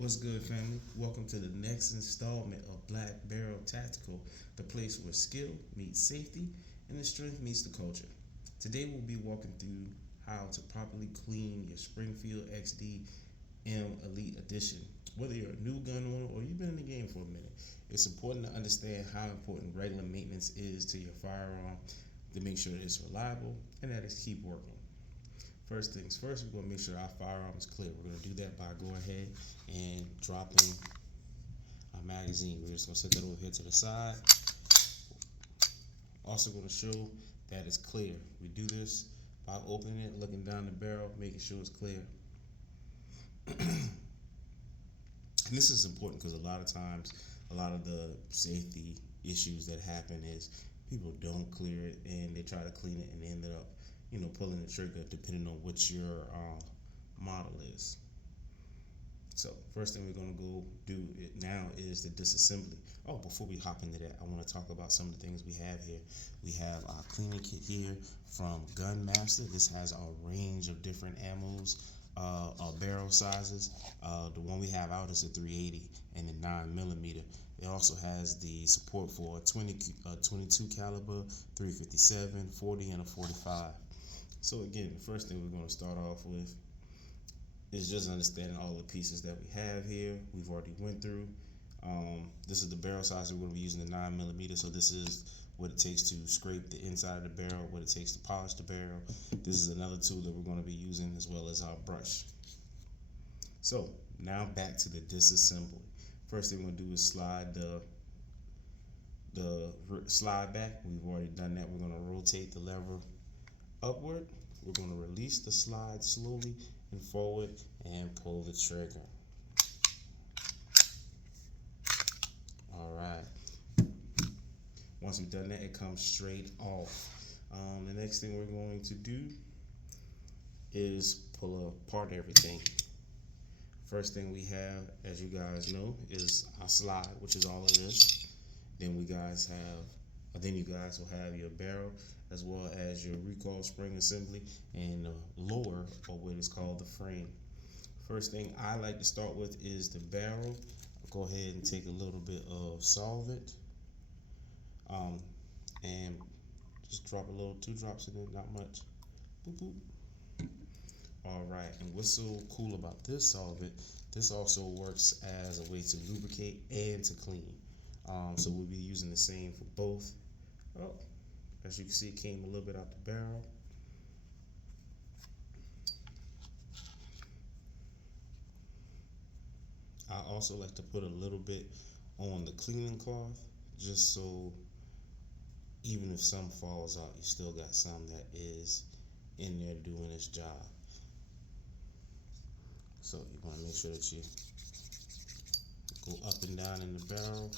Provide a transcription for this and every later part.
What's good, family? Welcome to the next installment of Black Barrel Tactical, the place where skill meets safety and the strength meets the culture. Today we'll be walking through how to properly clean your Springfield XD M Elite Edition. Whether you're a new gun owner or you've been in the game for a minute, it's important to understand how important regular maintenance is to your firearm to make sure that it's reliable and that it's keep working. First things first, we're going to make sure our firearm is clear. We're going to do that by going ahead and dropping our magazine. We're just going to set that over here to the side. Also going to show that it's clear. We do this by opening it, looking down the barrel, making sure it's clear. And this is important because a lot of times, a lot of the safety issues that happen is people don't clear it and they try to clean it and they ended up pulling the trigger depending on what your model is. So first thing we're going to go do now is the disassembly. Oh, before we hop into that, I want to talk about some of the things we have here. We have our cleaning kit here from Gun Master. This has a range of different ammos, barrel sizes. The one we have out is a 380 and a 9mm. It also has the support for a 22 caliber, 357, 40, and a 45. So again, the first thing we're going to start off with is just understanding all the pieces that we have here. We've already went through. This is the barrel size. We're going to be using the 9mm. So this is what it takes to scrape the inside of the barrel, what it takes to polish the barrel. This is another tool that we're going to be using, as well as our brush. So now back to the disassembly. First thing we're going to do is slide the slide back. We've already done that. We're going to rotate the lever upward. We're going to release the slide slowly and forward and pull the trigger. All right. Once we've done that, it comes straight off. The next thing we're going to do is pull apart everything. First thing we have, as you guys know, is our slide, which is all of this. Then you guys will have your barrel, as well as your recoil spring assembly and the lower, or what is called the frame. First thing I like to start with is the barrel. I'll go ahead and take a little bit of solvent and just drop a little, 2 drops in it, not much. Boop, boop. All right, and what's so cool about this solvent, this also works as a way to lubricate and to clean. So we'll be using the same for both. Oh, as you can see, it came a little bit out the barrel. I also like to put a little bit on the cleaning cloth, just so even if some falls out, you still got some that is in there doing its job. So you want to make sure that you go up and down in the barrel.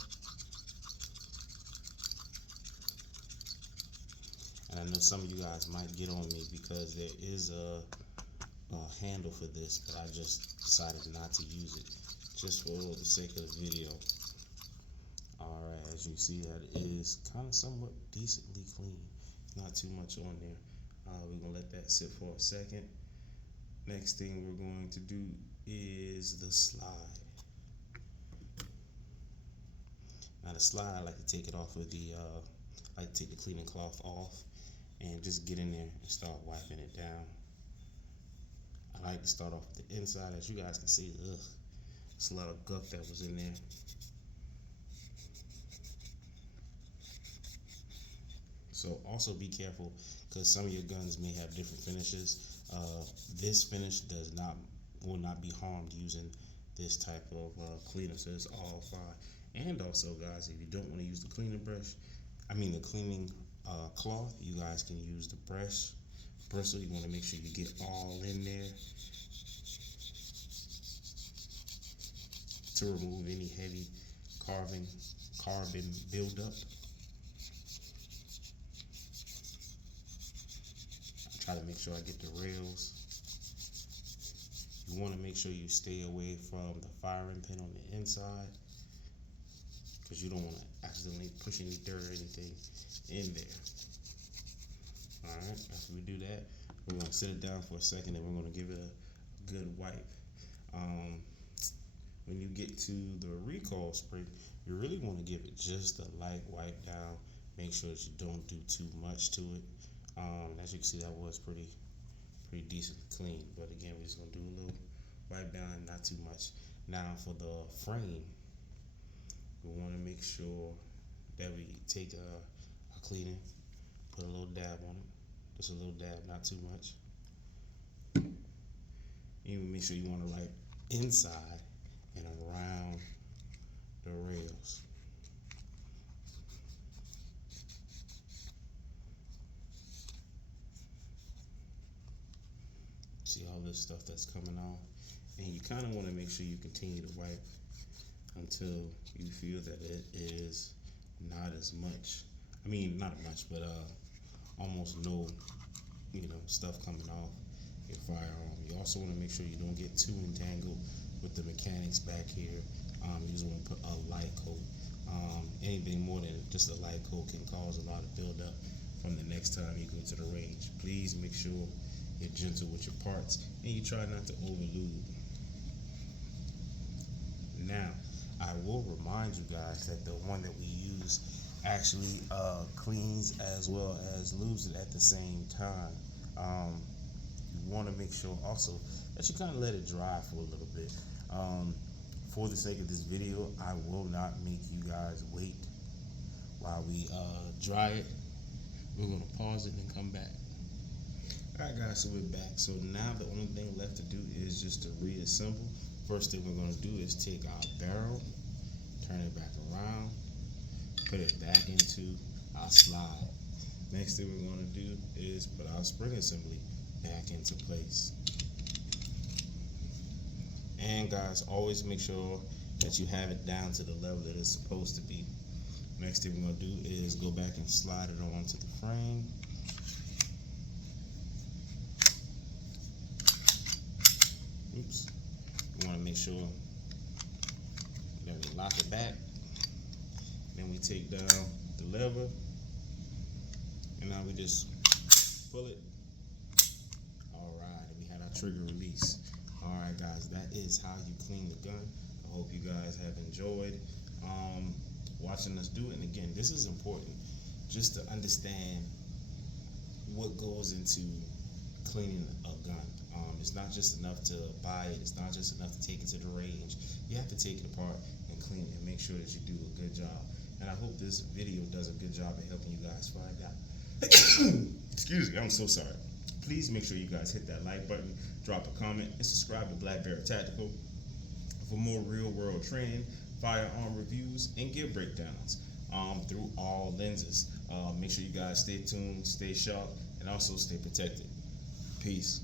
And I know some of you guys might get on me because there is a handle for this, but I just decided not to use it just for the sake of the video. Alright, as you see, that is kind of somewhat decently clean. Not too much on there. We're going to let that sit for a second. Next thing we're going to do is the slide. Now the slide, I like to take it off with I like to take the cleaning cloth off and just get in there and start wiping it down. I like to start off with the inside. As you guys can see, there's a lot of guck that was in there. So also be careful, because some of your guns may have different finishes. This finish will not be harmed using this type of cleaner, so it's all fine. And also, guys, if you don't want to use the cleaning cloth, you guys can use the bristle. You want to make sure you get all in there to remove any heavy carbon buildup. Try to make sure I get the rails. You want to make sure you stay away from the firing pin on the inside, because you don't want to accidentally push any dirt or anything in there. Alright, after we do that, we're going to sit it down for a second and we're going to give it a good wipe. when you get to the recoil spring, you really want to give it just a light wipe down. Make sure that you don't do too much to it. As you can see, that was pretty decent clean. But again, we're just gonna do a little wipe down, not too much. Now for the frame, we want to make sure that we take a cleaning, put a little dab on it, just a little dab, not too much. Even make sure you want to write inside and around the rails. See all this stuff that's coming off, and you kind of want to make sure you continue to wipe until you feel that it is not as much. I mean, not much, but almost no, stuff coming off your firearm. You also want to make sure you don't get too entangled with the mechanics back here. You just want to put a light coat. Anything more than just a light coat can cause a lot of buildup from the next time you go to the range. Please make sure you're gentle with your parts and you try not to overlube. Now, I will remind you guys that the one that we use actually cleans as well as lubes it at the same time. You want to make sure also that you kind of let it dry for a little bit. For the sake of this video, I will not make you guys wait while we dry it. We're going to pause it and come back. Alright guys, so we're back. So now the only thing left to do is just to reassemble. First thing we're going to do is take our barrel, turn it back around, put it back into our slide. Next thing we're going to do is put our spring assembly back into place. And guys, always make sure that you have it down to the level that it's supposed to be. Next thing we're going to do is go back and slide it onto the frame. Oops. We want to make sure that we lock it back. Then we take down the lever, and now we just pull it. Alright, we had our trigger release. Alright guys, that is how you clean the gun. I hope you guys have enjoyed watching us do it. And again, this is important just to understand what goes into cleaning a gun. It's not just enough to buy it. It's not just enough to take it to the range. You have to take it apart and clean it and make sure that you do a good job. And I hope this video does a good job of helping you guys find out. Excuse me, I'm so sorry. Please make sure you guys hit that like button, drop a comment, and subscribe to Black Bear Tactical for more real-world training, firearm reviews, and gear breakdowns through all lenses. Make sure you guys stay tuned, stay sharp, and also stay protected. Peace.